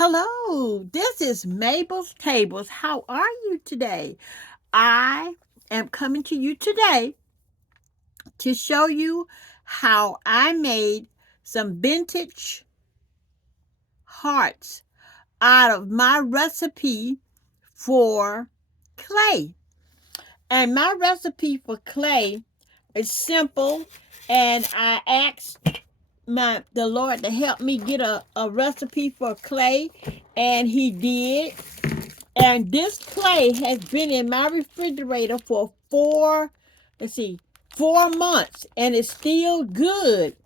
Hello, this is Mabel's Tables. How are you today? I am coming to you today to show you how I made some vintage hearts out of my recipe for clay. And my recipe for clay is simple, and I asked the Lord to help me get a recipe for clay, and He did. And this clay has been in my refrigerator for let's see, 4 months, and it's still good.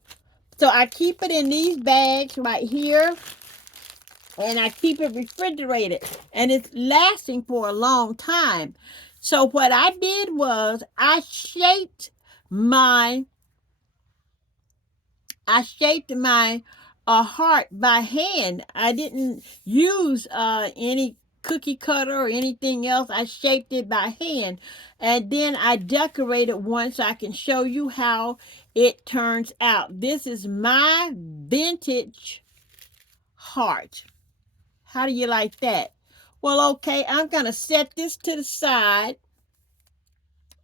So I keep it in these bags right here, and I keep it refrigerated, and it's lasting for a long time. So what I did was I shaped my heart by hand. I didn't use any cookie cutter or anything else. I shaped it by hand. And then I decorated one so I can show you how it turns out. This is my vintage heart. How do you like that? Well, okay, I'm going to set this to the side,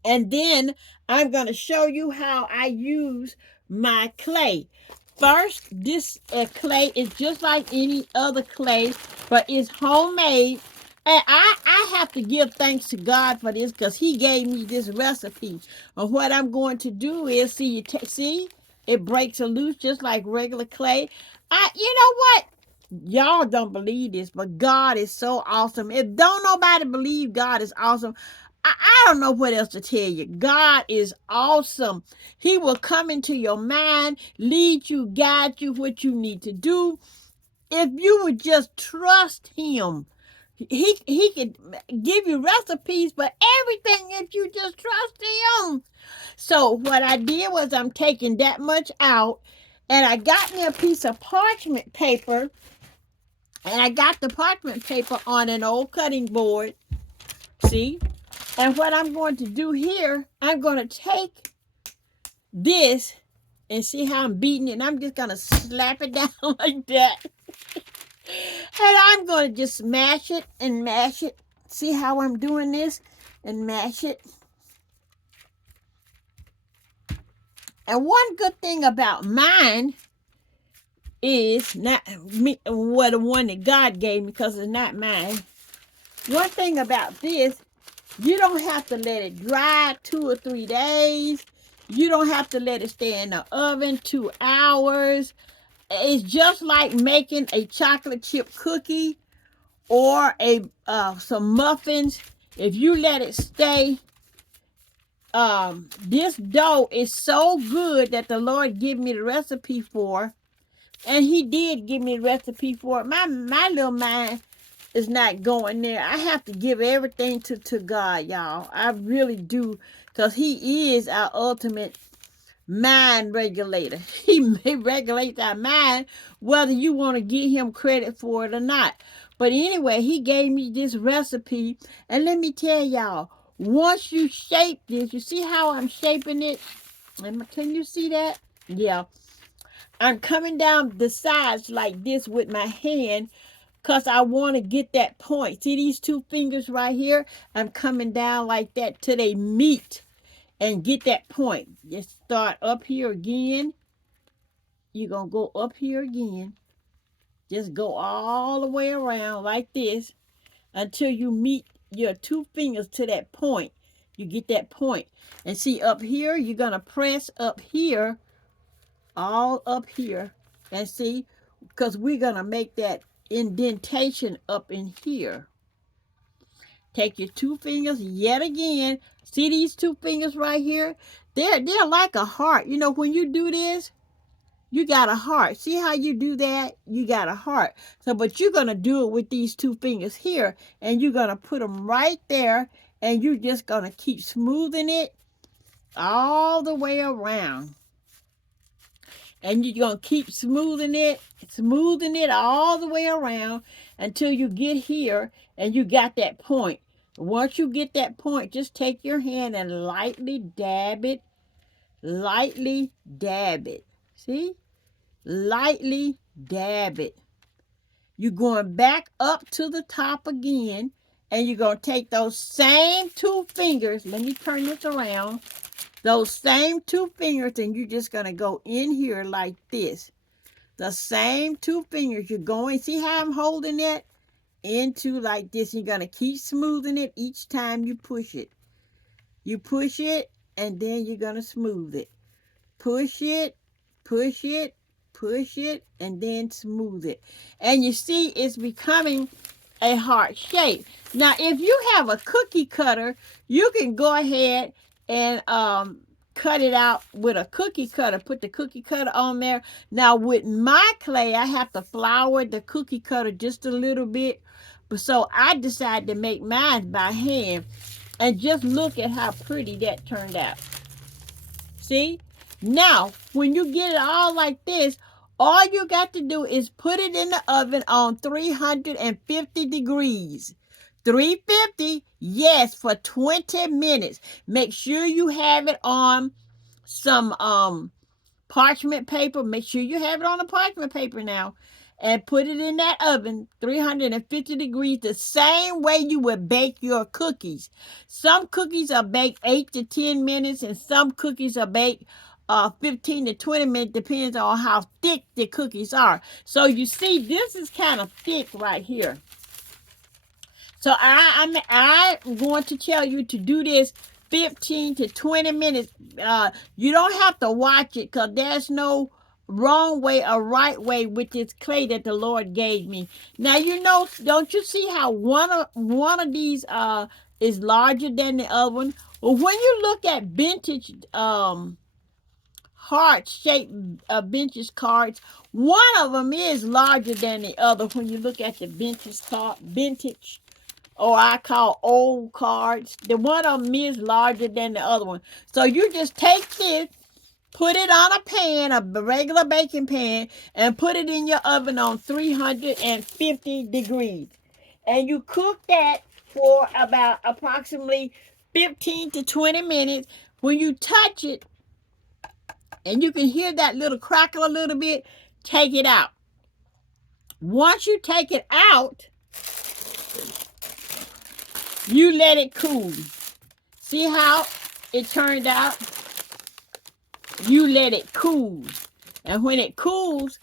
and then I'm going to show you how I use my clay. First, this clay is just like any other clay, but it's homemade. And I have to give thanks to God for this because He gave me this recipe. And what I'm going to do is, see, it breaks loose just like regular clay. You know what? Y'all don't believe this, but God is so awesome. If don't nobody believe God is awesome, I don't know what else to tell you. God is awesome. He will come into your mind, lead you, guide you what you need to do. If you would just trust Him, He could give you recipes for everything if you just trust Him. So what I did was I'm taking that much out, and I got me a piece of parchment paper, and I got the parchment paper on an old cutting board. See? And what I'm going to do here, I'm going to take this and see how I'm beating it. And I'm just going to slap it down like that. And I'm going to just smash it and mash it. See how I'm doing this? And mash it. And one good thing about mine is not me, well, the one that God gave me, because it's not mine. One thing about this, you don't have to let it dry 2 or 3 days. You don't have to let it stay in the oven 2 hours. It's just like making a chocolate chip cookie or some muffins. If you let it stay, this dough is so good that the Lord gave me the recipe for, and He did give me the recipe for it. My little mind is not going there. I have to give everything to God, y'all. I really do, because He is our ultimate mind regulator. He regulates our mind, whether you want to give Him credit for it or not. But anyway, He gave me this recipe, and let me tell y'all, once you shape this, you see how I'm shaping it? Can you see that? Yeah. I'm coming down the sides like this with my hand, because I want to get that point. See these 2 fingers right here? I'm coming down like that till they meet and get that point. Just start up here again. You're going to go up here again. Just go all the way around like this until you meet your 2 fingers to that point. You get that point. And see up here, you're going to press up here, all up here. And see, because we're going to make that indentation up in here. Take your 2 fingers yet again. See these 2 fingers right here? They're like a heart. You know, when you do this, you got a heart. See how you do that? You got a heart. So, but you're going to do it with these 2 fingers here, and you're going to put them right there, and you're just going to keep smoothing it all the way around. And you're going to keep smoothing it all the way around until you get here and you got that point. Once you get that point, just take your hand and lightly dab it. Lightly dab it. See? Lightly dab it. You're going back up to the top again, and you're going to take those same 2 fingers. Let me turn this around. Those same 2 fingers, and you're just going to go in here like this. The same 2 fingers. You're going, see how I'm holding it? Into like this. You're going to keep smoothing it each time you push it. You push it, and then you're going to smooth it. Push it, push it, push it, and then smooth it. And you see it's becoming a heart shape. Now, if you have a cookie cutter, you can go ahead and cut it out with a cookie cutter. Put the cookie cutter on there. Now, with my clay, I have to flour the cookie cutter just a little bit. So I decided to make mine by hand. And just look at how pretty that turned out. See? Now, when you get it all like this, all you got to do is put it in the oven on 350 degrees. 350, yes, for 20 minutes. Make sure you have it on some parchment paper. Make sure you have it on the parchment paper now. And put it in that oven, 350 degrees, the same way you would bake your cookies. Some cookies are baked 8 to 10 minutes, and some cookies are baked 15 to 20 minutes, depends on how thick the cookies are. So you see, this is kind of thick right here. So I'm going to tell you to do this 15 to 20 minutes. You don't have to watch it, because there's no wrong way or right way with this clay that the Lord gave me. Now, you know, don't you see how one of these is larger than the other one? Well, when you look at vintage heart-shaped vintage cards, one of them is larger than the other when you look at the vintage, or I call old cards. The one of them is larger than the other one. So you just take this, put it on a pan, a regular baking pan, and put it in your oven on 350 degrees. And you cook that for about approximately 15 to 20 minutes. When you touch it, and you can hear that little crackle a little bit, take it out. Once you take it out, you let it cool. See how it turned out? You let it cool. And when it cools,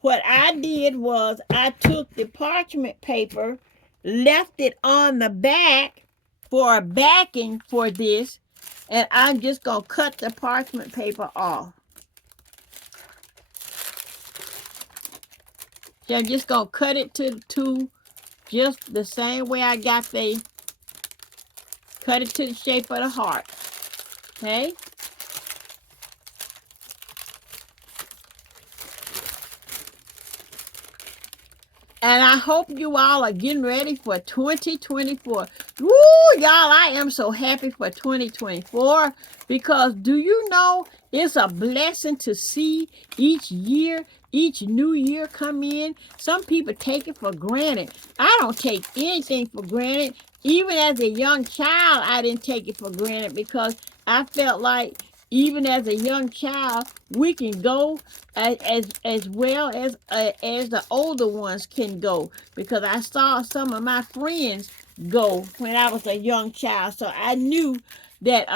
what I did was I took the parchment paper, left it on the back for a backing for this, and I'm just going to cut the parchment paper off. So I'm just going to cut it to just the same way I got cut it to the shape of the heart. Okay? And I hope you all are getting ready for 2024. Woo, y'all, I am so happy for 2024, because do you know it's a blessing to see each year, each new year come in. Some people take it for granted. I don't take anything for granted. Even as a young child, I didn't take it for granted, because I felt like even as a young child, we can go as well as the older ones can go, because I saw some of my friends go when I was a young child. So I knew that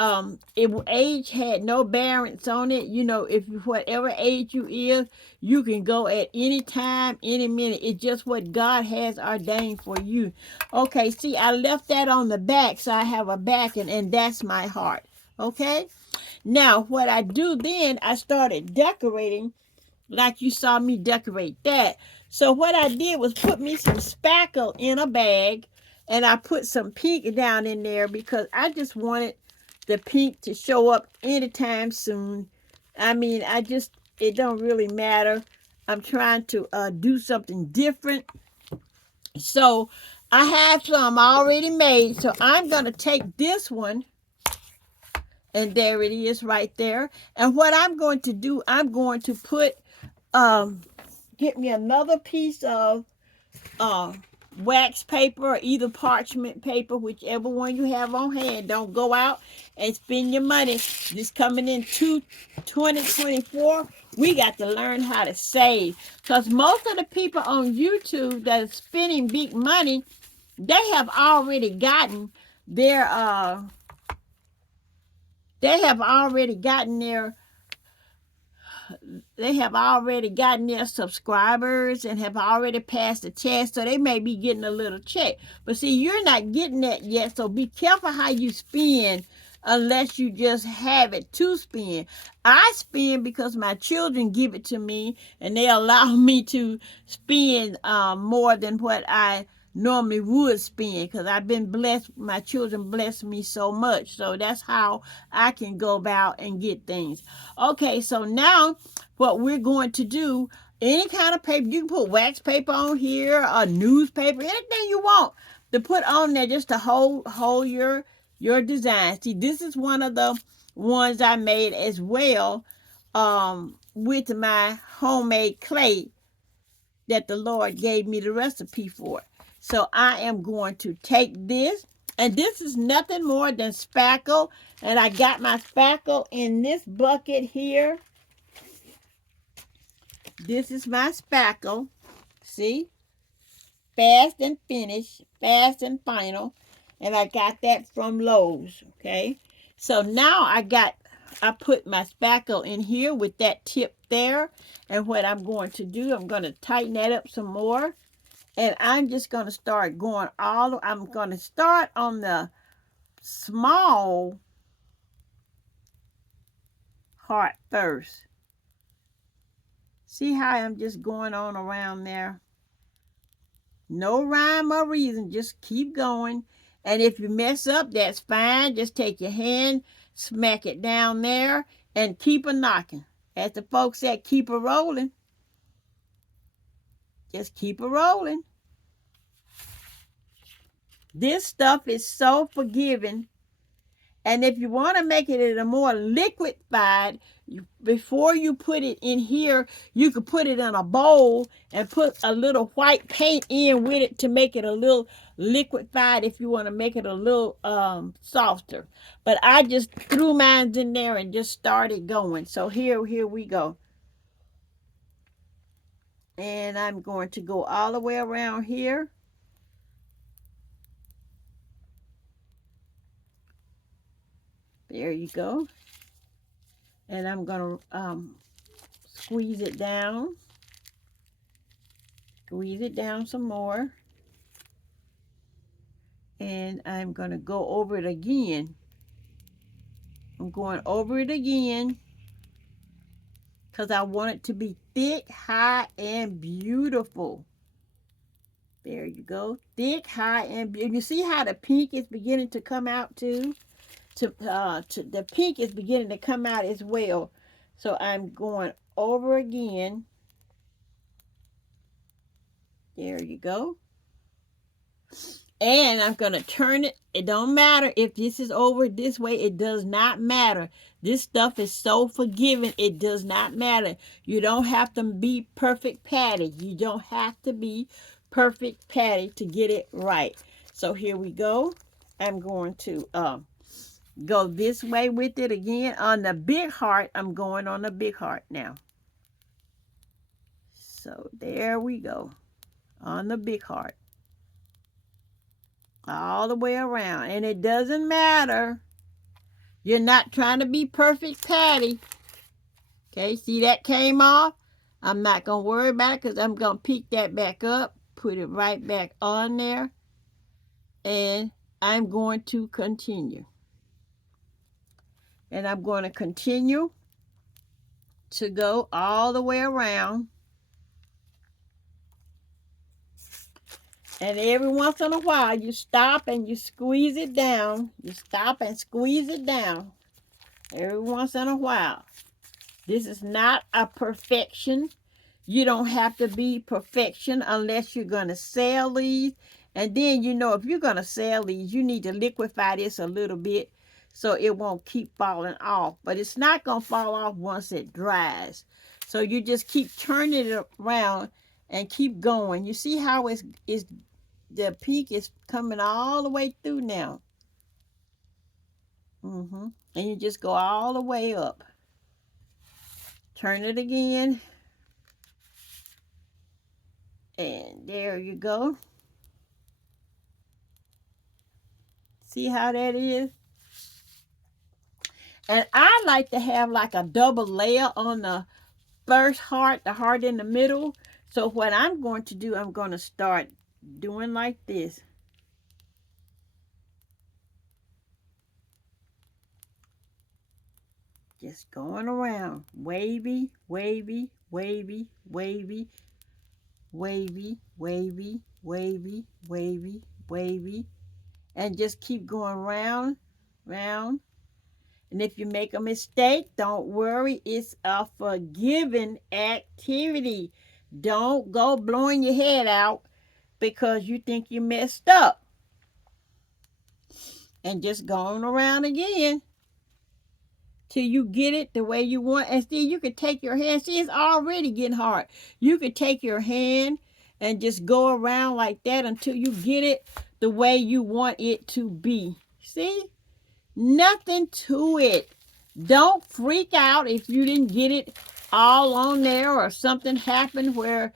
age had no bearance on it. You know, if whatever age you is, you can go at any time, any minute. It's just what God has ordained for you. Okay, see, I left that on the back, so I have a backing, and that's my heart. Okay. Now, what I do then, I started decorating like you saw me decorate that. So what I did was put me some spackle in a bag, and I put some pink down in there, because I just wanted the pink to show up anytime soon. I mean, it don't really matter. I'm trying to do something different. So I have some already made. So I'm going to take this one. And there it is right there. And what I'm going to do, I'm going to put, get me another piece of wax paper, or either parchment paper, whichever one you have on hand. Don't go out and spend your money. This coming in 2024. We got to learn how to save. Because most of the people on YouTube that are spending big money, they have already gotten their they have already gotten their subscribers and have already passed the test, so they may be getting a little check. But see, you're not getting that yet, so be careful how you spend unless you just have it to spend. I spend because my children give it to me, and they allow me to spend more than what I normally would spend, because I've been blessed. My children bless me so much, so that's how I can go about and get things. Okay, so now what we're going to do, any kind of paper, you can put wax paper on here, a newspaper, anything you want to put on there just to hold your design. See, this is one of the ones I made as well, with my homemade clay that the Lord gave me the recipe for. So I am going to take this, and this is nothing more than spackle, and I got my spackle in this bucket here. This is my spackle. See? Fast and finish, fast and final. And I got that from Lowe's. Okay? So now I put my spackle in here with that tip there. And what I'm going to do, I'm going to tighten that up some more. And I'm just going to start going I'm going to start on the small heart first. See how I'm just going on around there? No rhyme or reason. Just keep going. And if you mess up, that's fine. Just take your hand, smack it down there, and keep a knocking. As the folks said, keep a rolling. Just keep a rolling. This stuff is so forgiving. And if you want to make it in a more liquefied, before you put it in here, you could put it in a bowl and put a little white paint in with it to make it a little liquefied if you want to make it a little softer. But I just threw mine in there and just started going. So here we go. And I'm going to go all the way around here. There you go. And I'm going to squeeze it down. Squeeze it down some more. And I'm going to go over it again. I'm going over it again because I want it to be thick, high, and beautiful. There you go. Thick, high, and beautiful. You see how the pink is beginning to come out too? The pink is beginning to come out as well. So I'm going over again. There you go. And I'm going to turn it. It don't matter if this is over this way. It does not matter. This stuff is so forgiving. It does not matter. You don't have to be perfect patty. You don't have to be perfect patty to get it right. So here we go. I'm going to go this way with it again. On the big heart, I'm going on the big heart now. So there we go. On the big heart. All the way around. And it doesn't matter. You're not trying to be perfect patty. Okay, see that came off? I'm not going to worry about it because I'm going to pick that back up. Put it right back on there. And I'm going to continue. And I'm going to continue to go all the way around. And every once in a while, you stop and you squeeze it down. You stop and squeeze it down. Every once in a while. This is not a perfection. You don't have to be perfection unless you're going to sell these. And then, if you're going to sell these, you need to liquefy this a little bit so it won't keep falling off. But it's not going to fall off once it dries. So you just keep turning it around and keep going. You see how the peak is coming all the way through now. And you just go all the way up. Turn it again. And there you go. See how that is? And I like to have like a double layer on the first heart, the heart in the middle. So what I'm going to do, I'm going to start doing like this. Just going around. Wavy, wavy, wavy, wavy, wavy, wavy, wavy, wavy, wavy. And just keep going round, round. And if you make a mistake, don't worry. It's a forgiving activity. Don't go blowing your head out because you think you messed up. And just going around again till you get it the way you want. And see, you could take your hand. See, it's already getting hard. You could take your hand and just go around like that until you get it the way you want it to be. See? Nothing to it. Don't freak out if you didn't get it all on there or something happened where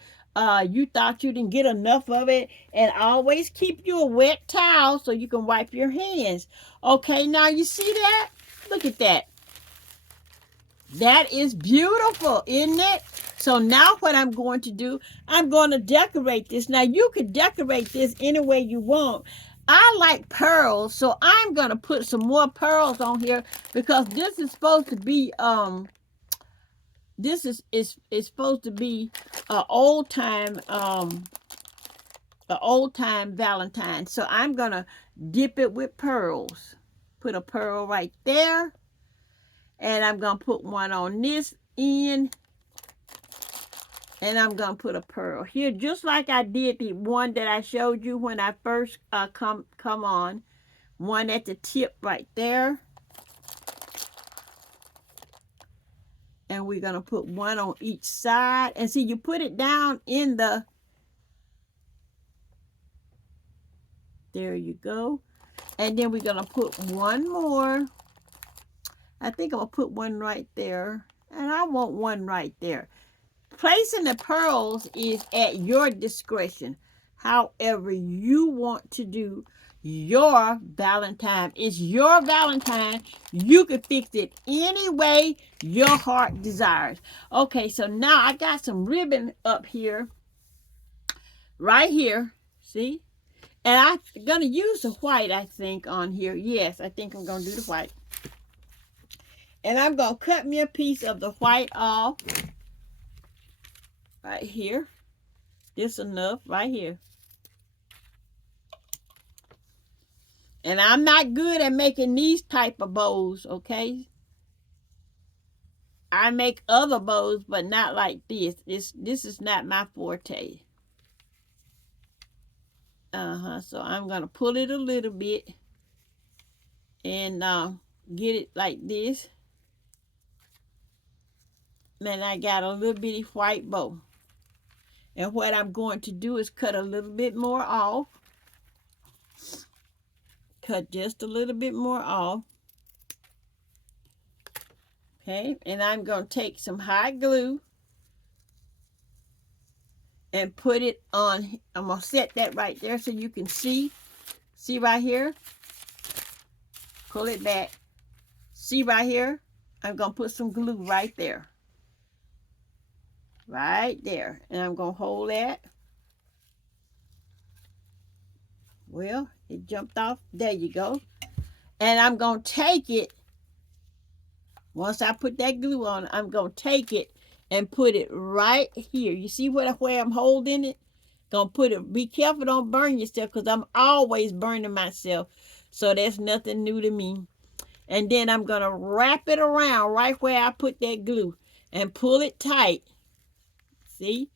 you thought you didn't get enough of it. And always keep you a wet towel so you can wipe your hands. Okay, now you see that? Look at that. That is beautiful, isn't it? So now what I'm going to do, I'm going to decorate this. Now you could decorate this any way you want. I like pearls, so I'm going to put some more pearls on here because this is supposed to be this is supposed to be an old time Valentine. So I'm going to dip it with pearls. Put a pearl right there. And I'm going to put one on this end. And I'm going to put a pearl here, just like I did the one that I showed you when I first come on. One at the tip right there. And we're going to put one on each side. And see, you put it down in the... There you go. And then we're going to put one more. I think I'm going to put one right there. And I want one right there. Placing the pearls is at your discretion. However you want to do your Valentine. It's your Valentine. You can fix it any way your heart desires. Okay, so now I got some ribbon up here. Right here. See? And I'm going to use the white, I think, on here. Yes, I think I'm going to do the white. And I'm going to cut me a piece of the white off. Right here. This enough right here. And I'm not good at making these type of bows, okay? I make other bows, but not like this. This is not my forte. So I'm going to pull it a little bit and get it like this. Then I got a little bitty white bow. And what I'm going to do is cut a little bit more off. Cut just a little bit more off. Okay, and I'm going to take some hot glue and put it on. I'm going to set that right there so you can see. See right here? Pull it back. See right here? I'm going to put some glue right there. Right there. And I'm going to hold that. Well, it jumped off. There you go. And I'm going to take it. Once I put that glue on, I'm going to take it and put it right here. You see where I'm holding it? Gonna put it, be careful, don't burn yourself, because I'm always burning myself. So that's nothing new to me. And then I'm gonna wrap it around right where I put that glue and pull it tight. See?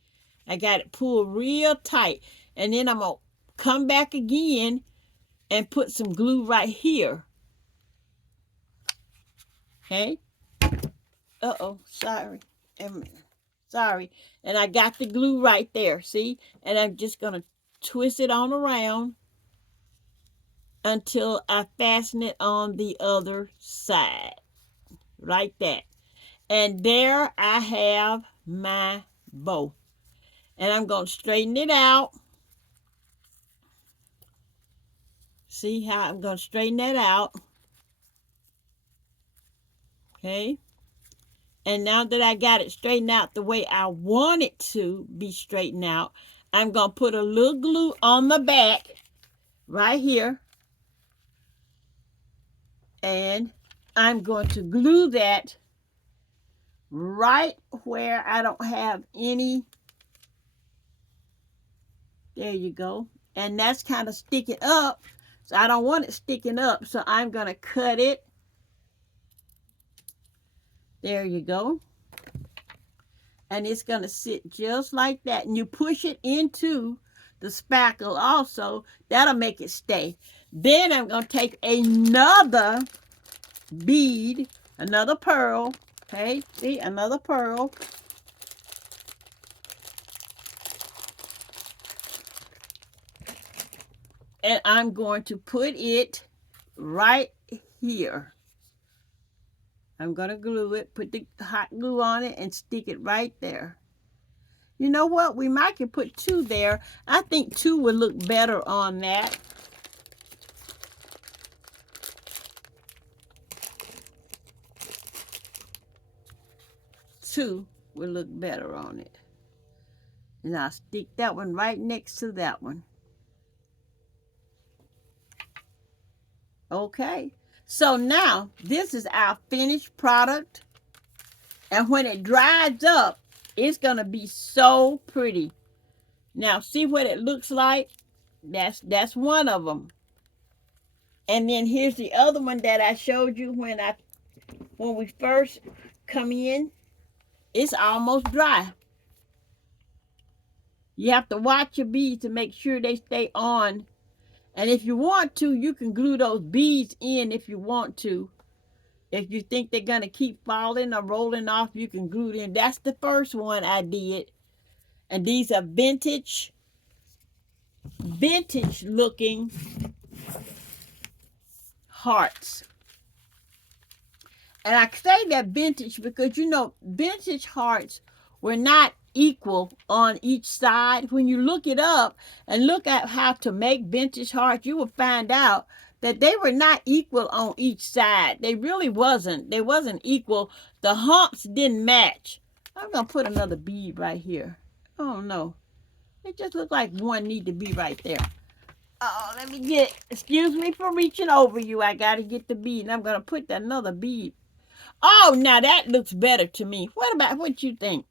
I got it pulled real tight. And then I'm gonna come back again and put some glue right here. Okay? Sorry. Sorry. And I got the glue right there, see? And I'm just going to twist it on around until I fasten it on the other side. Like that. And there I have my bow. And I'm going to straighten it out. See how I'm going to straighten that out. Okay. And now that I got it straightened out the way I want it to be straightened out, I'm going to put a little glue on the back right here. And I'm going to glue that right where I don't have any. There you go. And that's kind of sticking up. So I don't want it sticking up. So I'm going to cut it. There you go. And it's going to sit just like that. And you push it into the spackle also. That'll make it stay. Then I'm going to take another bead, another pearl. Okay, see, another pearl. And I'm going to put it right here. I'm going to glue it, put the hot glue on it, and stick it right there. You know what? We might could put 2 there. I think 2 would look better on that. Two will look better on it. And I'll stick that one right next to that one. Okay. So now this is our finished product. And when it dries up, it's going to be so pretty. Now see what it looks like? That's one of them. And then here's the other one that I showed you when we first come in. It's almost dry. You have to watch your beads to make sure they stay on. And if you want to, you can glue those beads in if you want to. If you think they're going to keep falling or rolling off, you can glue it in. That's the first one I did. And these are vintage looking hearts. And I say that vintage because, you know, vintage hearts were not equal on each side. When you look it up and look at how to make vintage hearts, you will find out that they were not equal on each side. They really wasn't. They wasn't equal. The humps didn't match. I'm going to put another bead right here. Oh, no. It just looked like one need to be right there. Oh, let me get, excuse me for reaching over you. I got to get the bead. And I'm going to put another bead. Oh, now that looks better to me. What you think?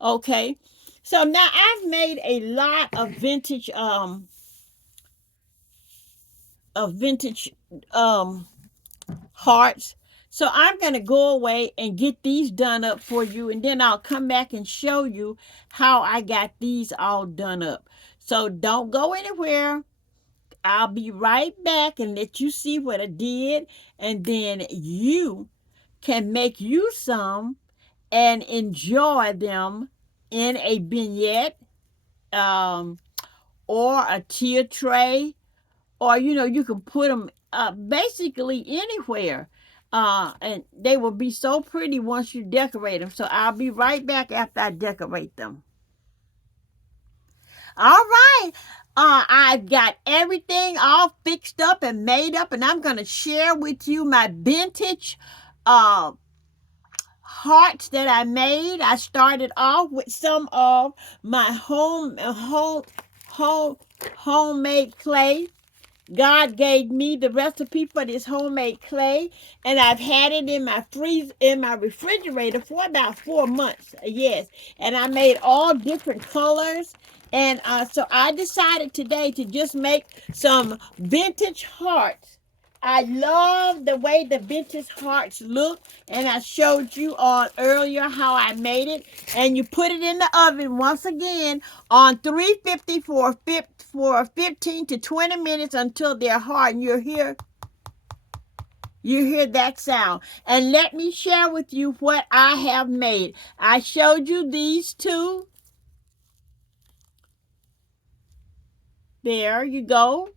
Okay. So now I've made a lot of vintage hearts. So I'm going to go away and get these done up for you, and then I'll come back and show you how I got these all done up. So don't go anywhere. I'll be right back and let you see what I did, and then you can make you some and enjoy them in a vignette or a tea tray, or you can put them basically anywhere, and they will be so pretty once you decorate them. So I'll be right back after I decorate them. All right. I've got everything all fixed up and made up, and I'm going to share with you my vintage hearts that I made. I started off with some of my homemade clay. God gave me the recipe for this homemade clay, and I've had it in my refrigerator for about 4 months. Yes, and I made all different colors, and so I decided today to just make some vintage hearts. I love the way the vintage hearts look, and I showed you all earlier how I made it. And you put it in the oven once again on 350 for 15 to 20 minutes until they're hard. And you hear that sound. And let me share with you what I have made. I showed you these two. There you go.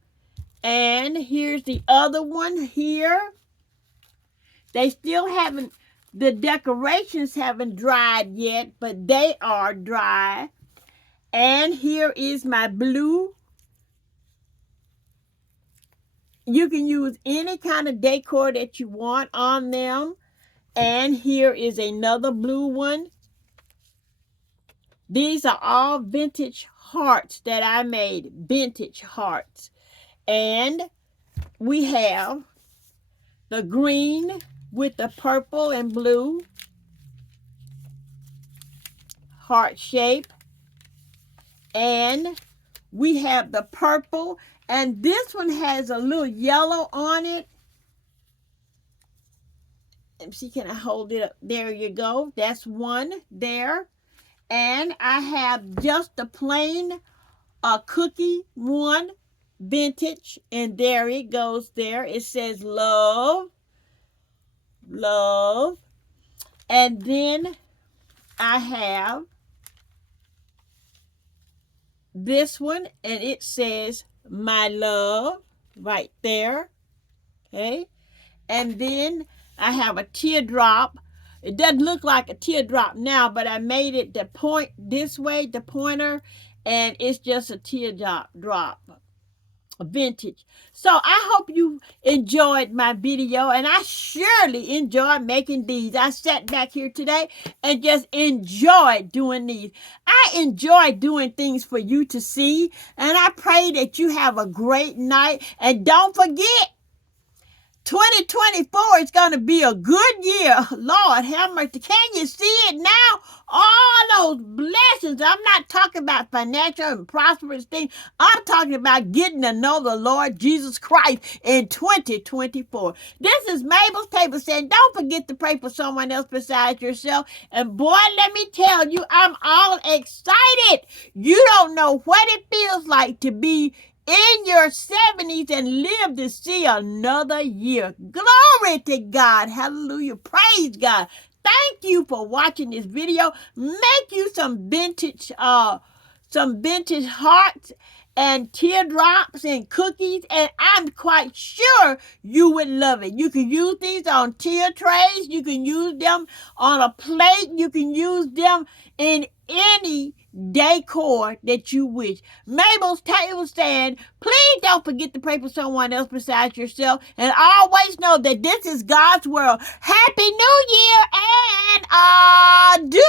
And here's the other one here. They still haven't The decorations haven't dried yet, but they are dry. And here is my blue. You can use any kind of decor that you want on them. And here is another blue one. These are all vintage hearts that I made. Vintage hearts. And we have the green with the purple and blue heart shape. And we have the purple. And this one has a little yellow on it. Let me see, can I hold it up? There you go. That's one there. And I have just the plain cookie one, vintage. And there it goes there. It says love. Love. And then I have this one. And it says my love right there. Okay. And then I have a teardrop. It doesn't look like a teardrop now, but I made it the point this way, the pointer, and it's just a teardrop, vintage. So I hope you enjoyed my video, and I surely enjoyed making these. I sat back here today and just enjoyed doing these. I enjoy doing things for you to see, and I pray that you have a great night. And don't forget, 2024 is going to be a good year. Lord have mercy. Can you see it now? All those blessings. I'm not talking about financial and prosperous things. I'm talking about getting to know the Lord Jesus Christ in 2024. This is Mabel's Table saying, don't forget to pray for someone else besides yourself. And boy, let me tell you, I'm all excited. You don't know what it feels like to be in your 70s and live to see another year. Glory to God. Hallelujah. Praise God. Thank you for watching this video. Make you some vintage hearts and teardrops and cookies, and I'm quite sure you would love it. You can use these on tear trays. You can use them on a plate. You can use them in any decor that you wish. Mabel's Table saying, please don't forget to pray for someone else besides yourself, and always know that this is God's world. Happy New Year and adieu.